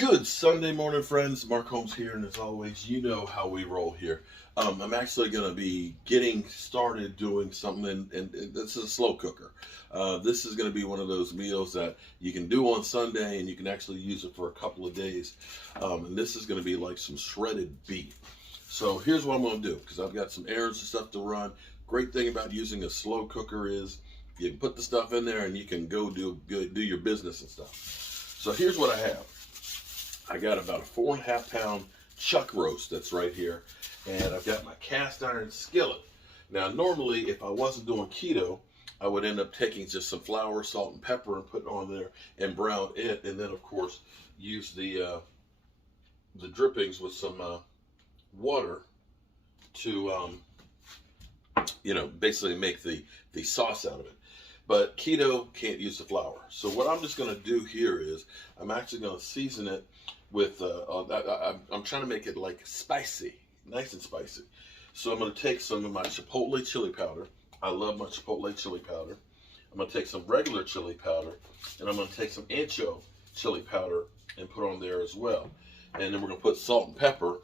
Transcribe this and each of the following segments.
Good Sunday morning, friends. Mark Holmes here, and as always, you know how we roll here. I'm actually going to be getting started doing something, and this is a slow cooker. This is going to be one of those meals that you can do on Sunday, and you can actually use it for a couple of days. And this is going to be like some shredded beef. So here's what I'm going to do, because I've got some errands and stuff to run. Great thing about using a slow cooker is you can put the stuff in there, and you can go do your business and stuff. So here's what I have. I got about a 4.5 pound chuck roast that's right here, and I've got my cast iron skillet. Now, normally, if I wasn't doing keto, I would end up taking just some flour, salt, and pepper and put it on there and brown it, and then, of course, use the drippings with some water to, basically make the sauce out of it. But keto can't use the flour. So what I'm just going to do here is I'm actually going to season it with, I'm trying to make it like spicy, nice and spicy. So I'm going to take some of my chipotle chili powder. I love my chipotle chili powder. I'm going to take some regular chili powder, and I'm going to take some ancho chili powder and put on there as well. And then we're going to put salt and pepper.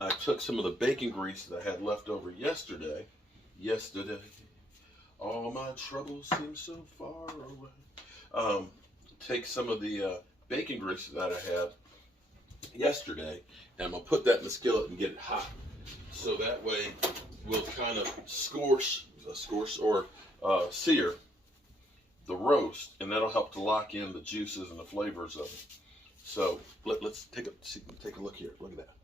I took some of the bacon grease that I had left over yesterday. All my troubles seem so far away. Take some of the bacon grease that I had yesterday, and I'm going to put that in the skillet and get it hot. So that way we'll kind of sear the roast, and that'll help to lock in the juices and the flavors of it. So let's take a look here. Look at that.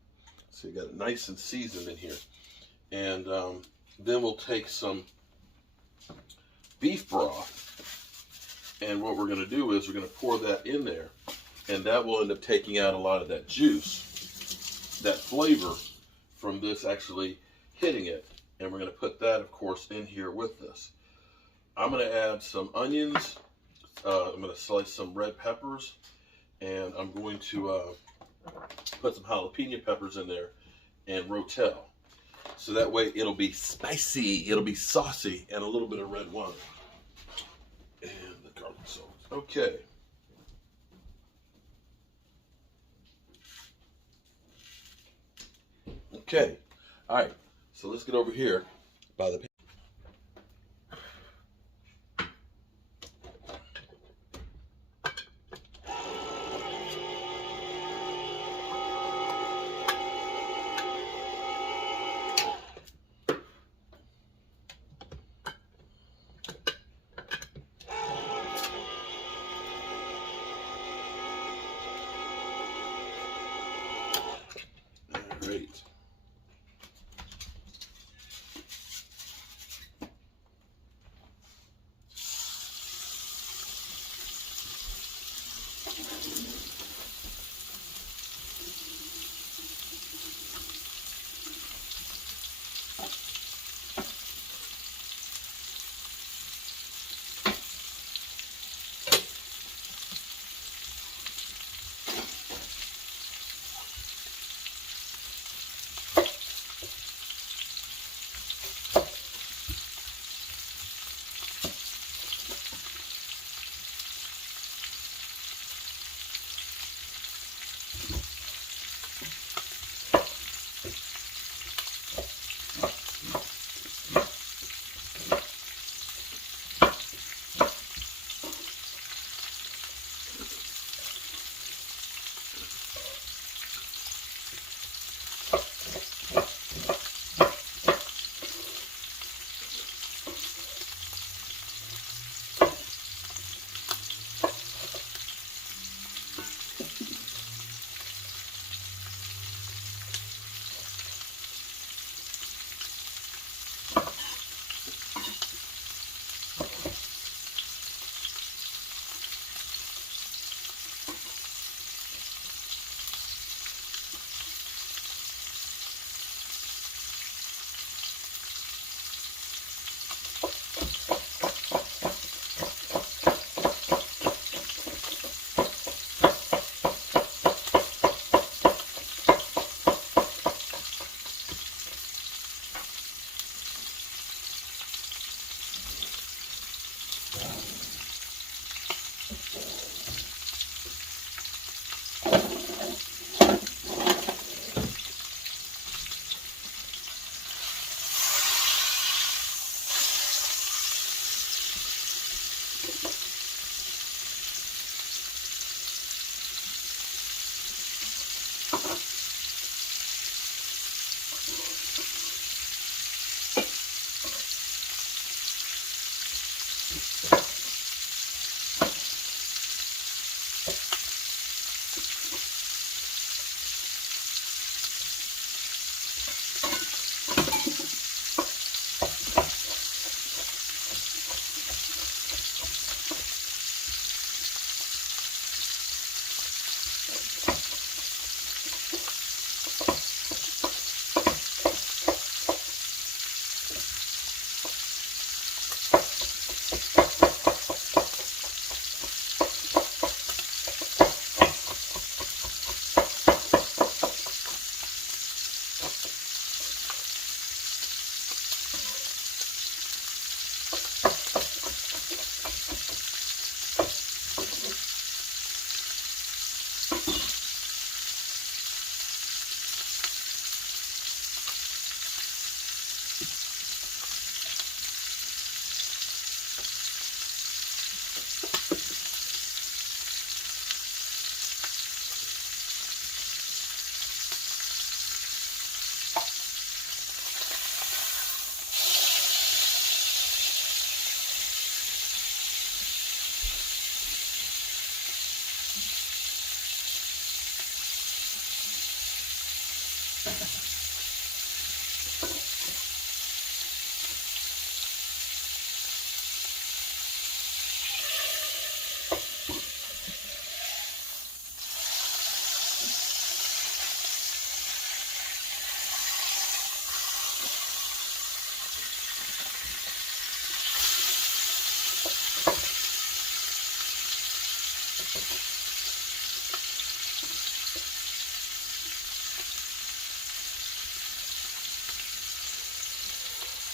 So you got it nice and seasoned in here. And then we'll take some beef broth, and what we're going to do is we're going to pour that in there, and that will end up taking out a lot of that juice, that flavor from this actually hitting it. And we're going to put that, of course, in here with this. I'm going to add some onions. I'm going to slice some red peppers, and I'm going to put some jalapeno peppers in there and rotel. So that way it'll be spicy, it'll be saucy, and a little bit of red wine. And the garlic salt. Okay. Okay. All right. So let's get over here by the pan. Great.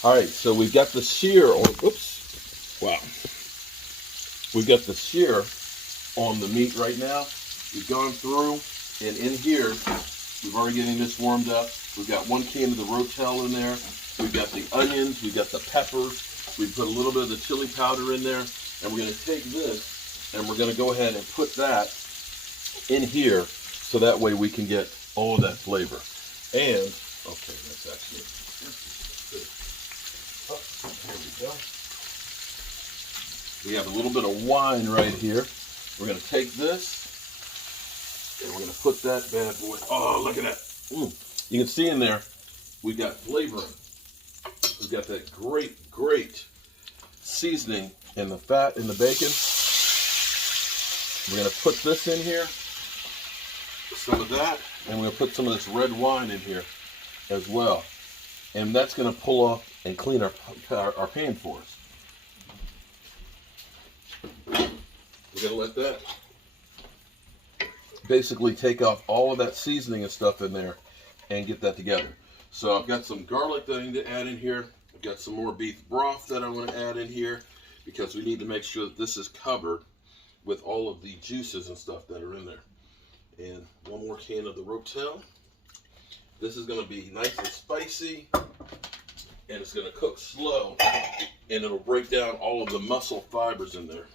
All right, so we've got the sear on. Oops! Wow, we've got the sear on the meat right now. We've gone through, and in here, we've already getting this warmed up. We've got 1 can of the Rotel in there. We've got the onions. We've got the peppers. We put a little bit of the chili powder in there, and we're going to take this, and we're going to go ahead and put that in here, so that way we can get all of that flavor. And okay, that's actually. Oh, here we go. We have a little bit of wine right here. We're going to take this and we're going to put that bad boy. Oh, look at that. You can see in there, we've got flavoring. We've got that great, great seasoning and the fat and the bacon. We're going to put this in here, some of that, and we're going to put some of this red wine in here as well. And that's going to pull off and clean our pan for us. We're going to let that basically take off all of that seasoning and stuff in there and get that together. So I've got some garlic that I need to add in here. I've got some more beef broth that I want to add in here because we need to make sure that this is covered with all of the juices and stuff that are in there. And 1 more can of the Rotel. This is going to be nice and spicy, and it's going to cook slow, and it'll break down all of the muscle fibers in there.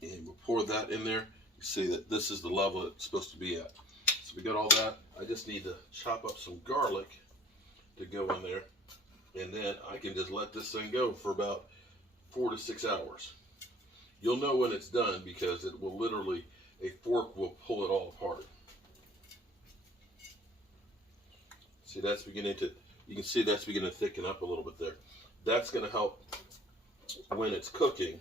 And we'll pour that in there. You see that this is the level it's supposed to be at. So we got all that. I just need to chop up some garlic to go in there, and then I can just let this thing go for about 4 to 6 hours. You'll know when it's done because it will literally, a fork will pull it all apart. See, that's beginning to, you can see that's beginning to thicken up a little bit there. That's going to help when it's cooking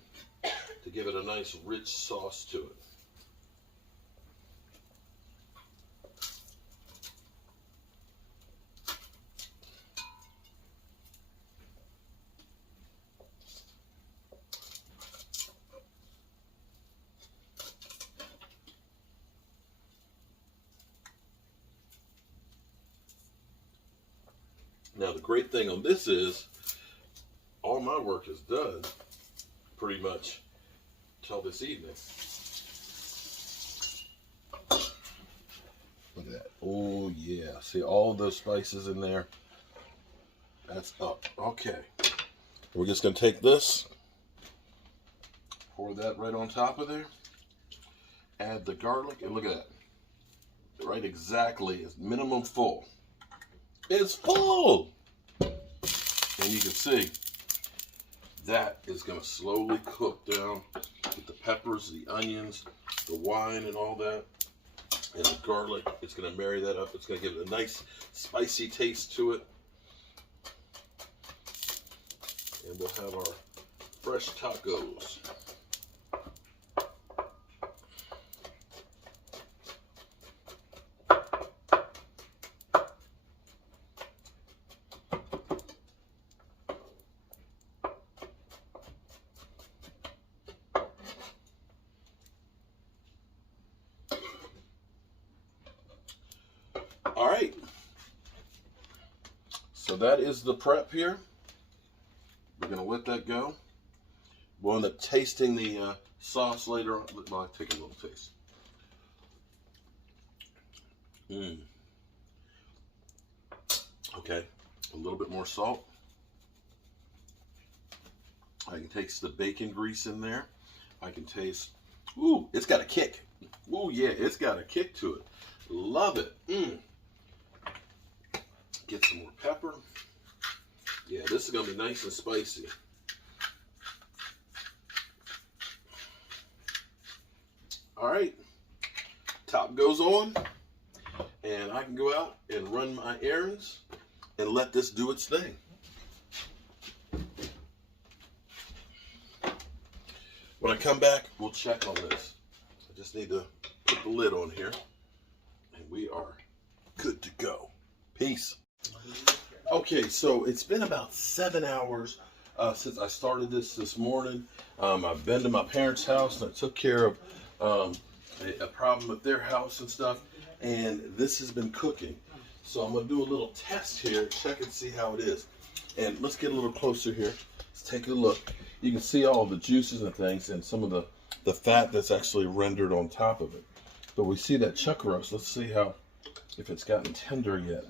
to give it a nice rich sauce to it. Now the great thing on this is all my work is done pretty much till this evening. Look at that. Oh yeah. See all of those spices in there. That's up. Okay. We're just going to take this, pour that right on top of there, add the garlic, and look at that. right exactly as minimum full. It's full! And you can see that is going to slowly cook down with the peppers, the onions, the wine and all that, and the garlic. It's going to marry that up. It's going to give it a nice spicy taste to it. And we'll have our fresh tacos. All right, so that is the prep here. We're going to let that go. We'll end up tasting the sauce later on. I'll take a little taste. Okay, a little bit more salt. I can taste the bacon grease in there. I can taste, ooh, it's got a kick. Ooh, yeah, it's got a kick to it. Love it. Get some more pepper. Yeah, this is going to be nice and spicy. All right, top goes on, and I can go out and run my errands and let this do its thing. When I come back, we'll check on this. I just need to put the lid on here, and we are good to go. Peace. Okay, so it's been about 7 hours since I started this morning. I've been to my parents' house and I took care of a problem at their house and stuff, and this has been cooking. So I'm going to do a little test here, check and see how it is. And let's get a little closer here. Let's take a look. You can see all the juices and things and some of the fat that's actually rendered on top of it. But we see that chuck roast. Let's see if it's gotten tender yet.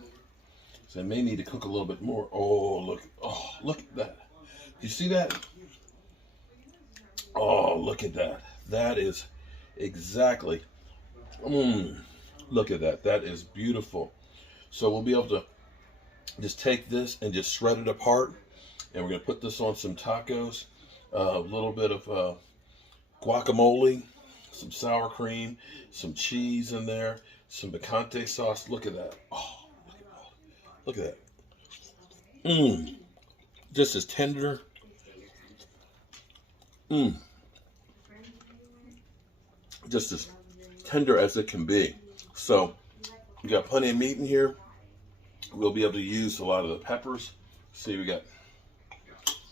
So I may need to cook a little bit more. Oh, look at that. You see that? Oh, look at that. That is exactly, look at that. That is beautiful. So we'll be able to just take this and just shred it apart. And we're going to put this on some tacos, a little bit of guacamole, some sour cream, some cheese in there, some picante sauce. Look at that. Oh, look at that. Just as tender. Just as tender as it can be. So we got plenty of meat in here. We'll be able to use a lot of the peppers. See, we got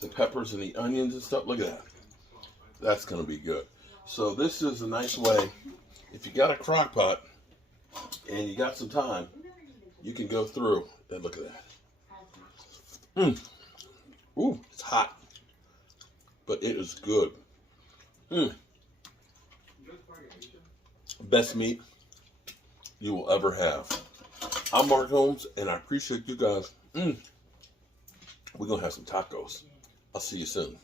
the peppers and the onions and stuff. Look at that. That's going to be good. So this is a nice way. If you got a crock pot and you got some time, you can go through and look at that. Ooh, it's hot, but it is good. Best meat you will ever have. I'm Mark Holmes, and I appreciate you guys. We're going to have some tacos. I'll see you soon.